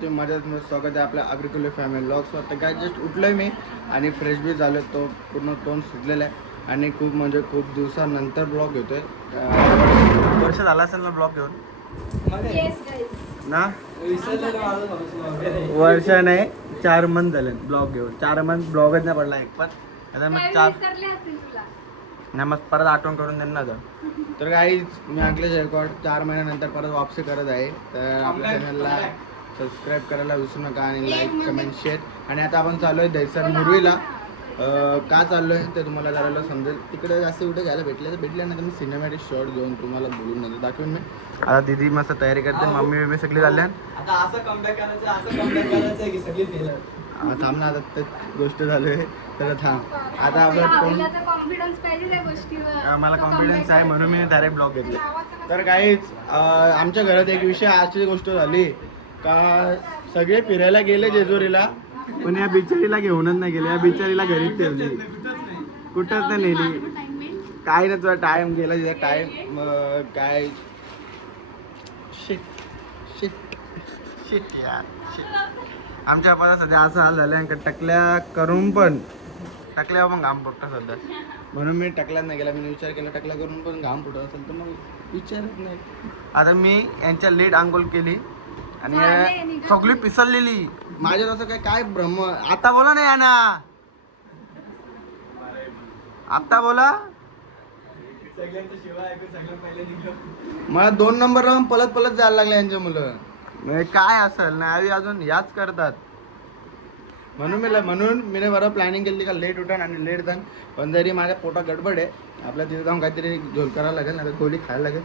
तुम्ही मग स्वागत आहे आपल्या अग्रिकुलर फॅमिली लॉग्स तर काय जस्ट उठलोय मी आणि फ्रेश बी झालो तो पूर्ण तोंड सुटलेला आहे. आणि खूप म्हणजे खूप दिवसानंतर ब्लॉग घेतोय अं, वर्ष झाला असेल ना ब्लॉग घेऊन. ना? वर्ष नाही चार मंथ झाले ब्लॉग घेऊन. चार मंथ ब्लॉगच नाही पडला एक पण आता मग चार. नाही मग परत आठवण करून देणार ना तर काही मी अखिलेश रेकॉर्ड चार महिन्यानंतर परत वापसी करत आहे. तर आपल्या चॅनलला सबस्क्राईब करायला विसरू नका आणि लाईक कमेंट शेअर आणि आता आपण चालू आहे दैसर मुरवीला का चाललो आहे ते तुम्हाला जरा समजेल. तिकडे जास्त कुठे घ्यायला भेटले तर भेटले नाही तर मी सिनेमॅटिक शॉट घेऊन तुम्हाला बोलून नंतर दाखवेन मी. आता दिदी मस्त तयारी करते. मम्मी बिम्मी सगळी झाल्या. आता असं कमबॅक करायचं असं कमबॅक करायचं की सगळी फेल थांब ना आता ते गोष्ट झाली आहे. तर थांब. आता आपलं पाहिजे त्या गोष्टीवर. अं, मला कॉन्फिडन्स आहे. म्हणून मी डायरेक्ट ब्लॉग घेतले. तर काहीच आमच्या घरात एक विषय आजची गोष्ट झाली का सगळे फिरायला गेले जेजुरीला? पण या बिचारीला घेऊनच नाही गेले. या बिचारीला घरीच ठेवली. कुठंच नाही नेली. काय ना तुझा टाइम गेला तिचा टाइम काय? शिट शिट शिट यार. शिट आमच्या बापाला सध्या असं हाल झालं आणि टकल्या करून पण. टकल्या पण घाम फुटतं सध्या. म्हणून मी टकल्यात नाही गेला. मी विचार केला टकल्या करून पण घाम फुटत असेल तर मग विचारत नाही. आता मी यांच्या लेट आंघोळ केली. आणि. सगळी पिसरलेली माझ्यात असं काय काय ब्रह्म आता बोला ना याना. आता बोला. मला दोन नंबर राहून पलत पलत जायला लागले यांच्या मुलं. म्हणजे काय असेल ना आधी अजून याच करतात. म्हणून मी म्हणून मी बरोबर प्लॅनिंग केली का लेट उठान आणि लेट जाण पण जरी माझ्या पोटात गडबड आहे आपल्या तिथे जाऊन काहीतरी झोल करायला लागेल नाही गोळी खायला लागेल.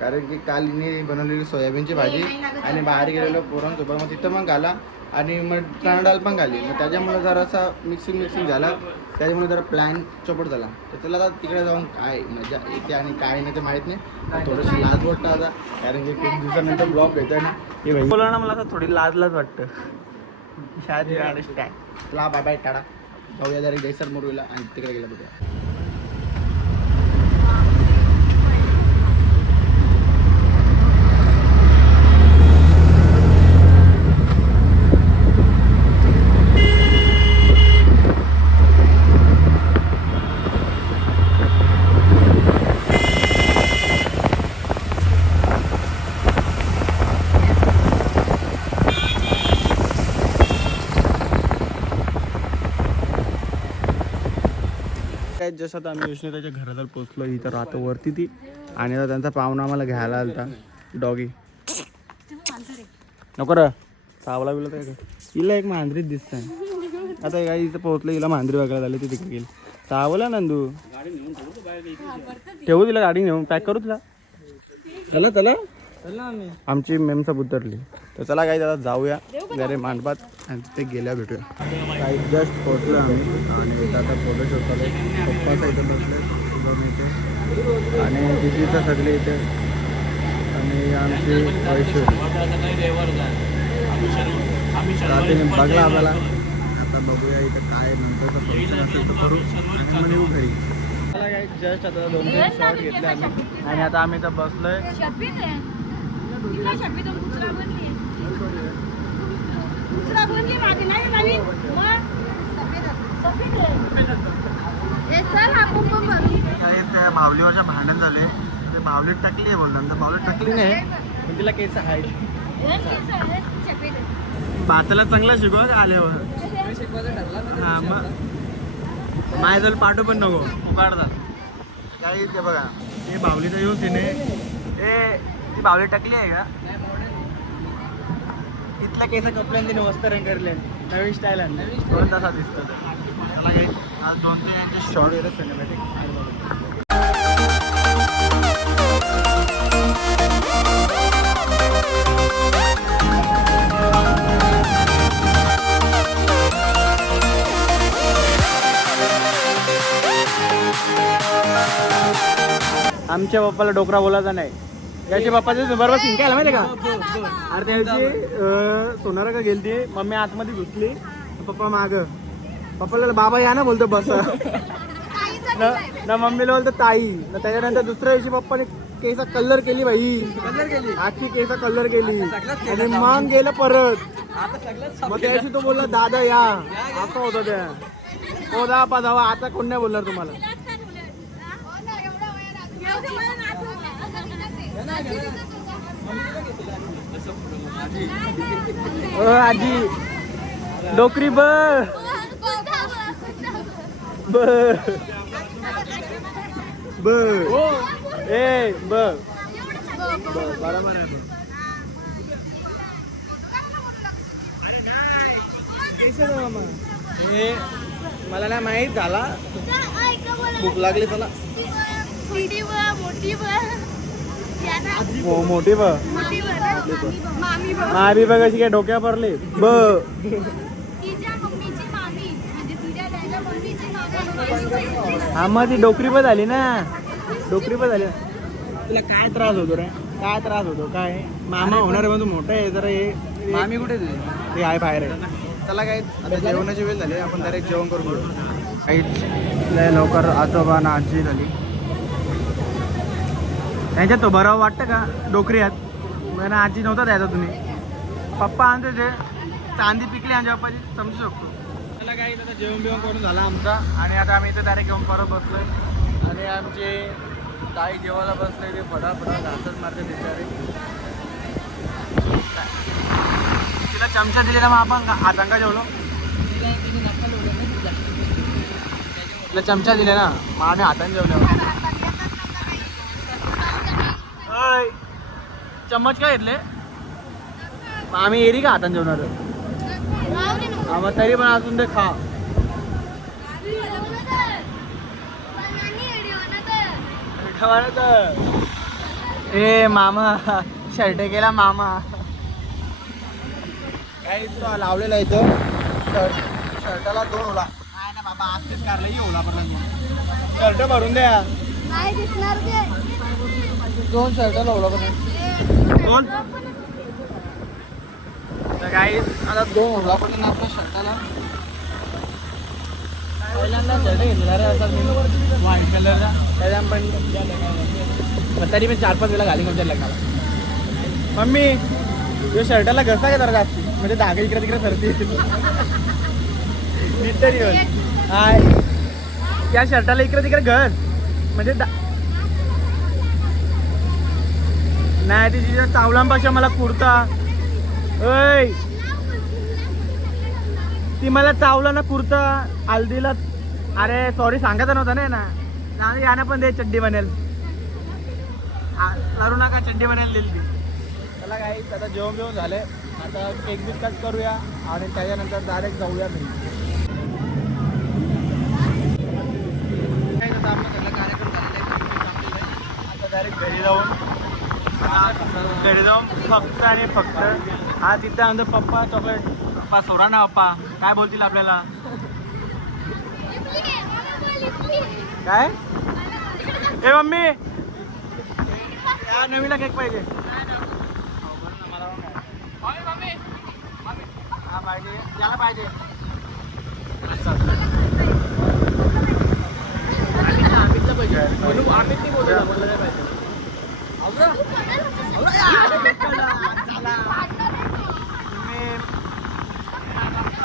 कारण की काल हिने बनवलेली सोयाबीनची भाजी आणि बाहेर गेलेलो पोरांसोबत मग तिथं मग घाला आणि मग चणा डाळ पण घाली मग त्याच्यामुळे जरासा मिक्सिंग मिक्सिंग झाला. त्याच्यामुळे जरा प्लॅन चोपट झाला. तर त्याला आता तिकडे जाऊन काय मजा येते आणि काय नाही ते माहीत नाही. थोडंसं लाज वाटतं आता. कारण की खूप दिवसानंतर ब्लॉग येतो आणि बोला ना मला आता थोडी लाज लाज वाटतं. शाळेत चला बाय बाय टाळा जाऊया जरा जयसर मुरवीला आणि तिकडे गेला बघूया. काय जसं आता आम्ही विष्णुताच्या घराजवळ पोचलो इथं राहतो वरती ती. आणि आता त्यांचा पाहुणा आम्हाला घ्यायला आलता. डॉगी नको र. सावला बिला तर हिला एक मांजरीच दिसत आता काय इथं पोहोचलं हिला मांजरी वगैरे झाली ती तिकडे गेली. सावला नंदू. ठेवू तिला गाडी नेऊन पॅक करू तिला. चला चला. आमची मेमचा उतरली. तर चला काही दादा जाऊया. घरी मांडपात आणि तिथे गेल्या भेटूया. काही जस्ट पोहोचलो आम्ही. आणि इथं आता फोटो शूट चालू आहे. पप्पा इथं बसले इथे. आणि दिदीचं सगळे इथे. आणि आमची वैश्वरी रात्री बघला आम्हाला. आता बघूया इथं काय नंतरचं फंक्शन असेल तर करू. आणि मग निघू घरी. जस्ट आता दोन तीन शॉट घेतले आम्ही. आणि आता आम्ही इथं बसलोय. शपीत आहे. तिला शपीतून कुचरा बनली. कुचरा बनली माझी नाही का नवीन? मग? शपीत आहे. ए, चल आपण पण बनवू. काय त्या माऊलीवरच्या भांडण झाले ते माऊलीत टाकली आहे बोलणार तर माऊलीत टाकली नाही तिला केस आहे हे. भाताला चांगला शिकव आल्यावर हा मग माझ्याजवळ पाठव पण नको उकाडतात काही ते बघा हे बावलीचा यूज तिने ए ती बावली टाकली आहे का? इथल्या केस कपड्याने तिने मस्त रंग करले नवीन स्टाईल आणली दोन तासात दिसतं ते. त्याला काही आज दोन ते यांचे शॉर्ट येतात सिनेमॅटिक आमच्या पप्पाला डोकरा बोलायचा नाही. याच्या पप्पाचे बरोबर सिंक आला माहिती का? अरे त्या दिवशी सोनारा का गेलती मम्मी आतमध्ये घुसली. पप्पा माग. पप्पाला बाबा या ना बोलतो बस. न- ना मम्मीला बोलतो ताई. न त्याच्यानंतर दुसऱ्या दिवशी पप्पाने केस कलर केली भाई कलर केली? आजची केस कलर केली. आणि. मग गेलं परत. मग त्याशी तो बोलला दादा या. असं होतं त्या हो दा पा जावा. आता कोण नाही बोलणार तुम्हाला? ओ आजी डोकरी ब ब ब ए ब बरोबर आहे बघ. हे मला नाही माहीत झाला. भूक लागली त्याला मोठी मोठी हो मोठी ब मोठी मामी मारी बघ अशी काय डोक्या पडली. ब. तिच्या मम्मीची मामी म्हणजे तिच्या त्याच्या मम्मीची मामी हा मग ती डोकरी पण झाली ना. डोकरी पण झाली. तुला काय त्रास होतो रे? काय त्रास होतो? काय? मामा होणार आहे पण तू मोठा आहे जरा हे मामी कुठे ते आहे बाहेर आहे चला काय आता जेवणाची वेळ झाली आपण डायरेक्ट जेवण करून काहीच लय लवकर आजोबा ना आजी झाली. त्यांच्यात तो बरं वाटतं का? डोकरी मग ना आजी नव्हता द्यायचा तुम्ही. पप्पा आणते ते. चांदी पिकली आणि पप्पाची समजू शकतो. चला काही आता जेवण बिवण करून झाला आमचा. आणि आता आम्ही इथे डायरेक्ट येऊन परत बसलोय. आणि आमचे ताई जेवायला बसले ते फटाफट घासत मारते बिचारे. तिला चमचा दिले ना मग आपण हातांका जेवलो? तिला चमचा दिले ना मग आम्ही हाताने जेवलो. चम्मच काय घेतले? आम्ही एरी का हाताने जेवणार हा, मग तरी पण अजून ते खा. ए मामा शर्ट केला मामा. काय तो लावलेला इथं? शर्ट शर्टाला दोन ओला. काय ना बाबा असतेच कारला ये ओला पर्यंत शर्ट भरून द्या. नाही दिसणार दोन शर्टाला ओला पर्यंत दोन काही आता दोन ओला पर्यंत आपल्या शर्टाला पहिल्यांदा शर्ट घेतला रे असा मी. व्हाईट कलरचा त्याच्या पण तरी मी चार पाच वेळा घाली कोणत्या लग्नाला. मम्मी तुझ्या शर्टाला घसा का जरा जास्त. म्हणजे धागे इकडे तिकडे सरती नीट तरी हाय. त्या शर्टाला इकडे तिकडे घर म्हणजे दा- नाही ती तिच्या चावलांपाशी मला कुर्ता ऐ ती मला चावला ना कुर्ता हल्दीला अरे सॉरी सांगायचा नव्हतं ना ना नाही यानं पण दे चड्डी बनेल. आ, करू नका चड्डी बनेल दिली ती. चला काही आता जेवण जेवण झाले. आता एक बिक कट करूया आणि त्याच्यानंतर डायरेक्ट जाऊया घरी. कार्यक्रम झालेला आहे. आता डायरेक्ट घरी जाऊन घरी जाऊन फक्त आणि फक्त. हा तिथे आमचा पप्पा चॉकलेट. पप्पा सोडा ना पप्पा. काय बोलतील आपल्याला? काय? ए मम्मी! या नवीला केक पाहिजे. हा पाहिजे. याला पाहिजे.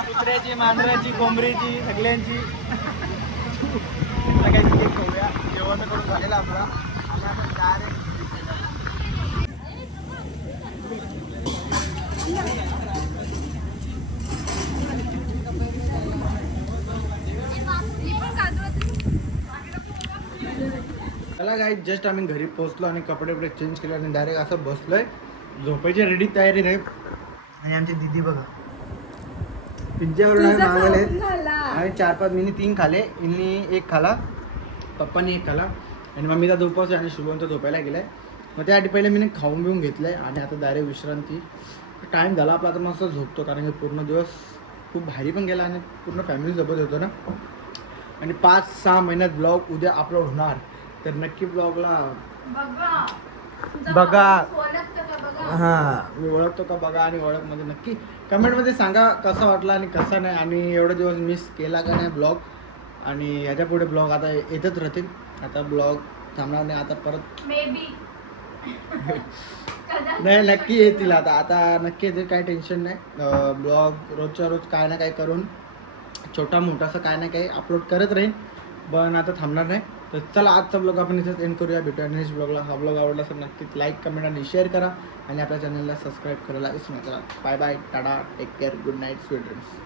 कुत्र्याची मांजराची कोंबरीची सगळ्यांची. खाऊया. जेवण तर करून झालेलं आपला. आणि आपण डायरेक्ट चला काय जस्ट आम्ही घरी पोहोचलो आणि कपडे वपडे चेंज केले आणि डायरेक्ट असं बसलोय. झोपायची रेडी तयारी रे आणि आमची दिदी बघा. आम्ही मागवले. आणि चार पाच मिनी तीन खाले. इनी एक खाला. पप्पानी एक खाला. आणि मम्मीचा उपवास आहे आणि शुभमचा झोपायला गेलाय. मग त्यासाठी पहिले मी खाऊन बिऊन घेतलंय. आणि आता डायरेक्ट विश्रांती. टाईम झाला आपला आता मस्त झोपतो. कारण की पूर्ण दिवस खूप भारी पण गेला आणि पूर्ण फॅमिलीसोबत होतो ना. आणि पाच सहा महिन्यात ब्लॉग उद्या अपलोड होणार. तर नक्की ब्लॉगला बघा. हां. मी ओळखतो का बघा आणि ओळखमध्ये नक्की कमेंटमध्ये सांगा कसा वाटला आणि कसा नाही. आणि एवढे दिवस मिस केला का नाही ब्लॉग? आणि याच्यापुढे ब्लॉग आता येतच राहतील. आता ब्लॉग थांबणार नाही. आता परत नाही नक्की येतील आता. आता नक्की येतील काही टेन्शन नाही. ब्लॉग रोजच्या रोज काय ना काय करून छोटा मोठासा काय ना काही अपलोड करत राहीन. पण आता थांबणार नाही. तर चला आजचा ब्लॉग आपण इथेच एंड करूया. भेटूया नेक्स्ट ब्लॉगला हा ब्लॉग आवडला असेल नक्कीच लाईक कमेंट आणि शेअर करा. आणि आपल्या चॅनलला सबस्क्राईब करायला विसरू नका. Bye bye tata take care good night sweet dreams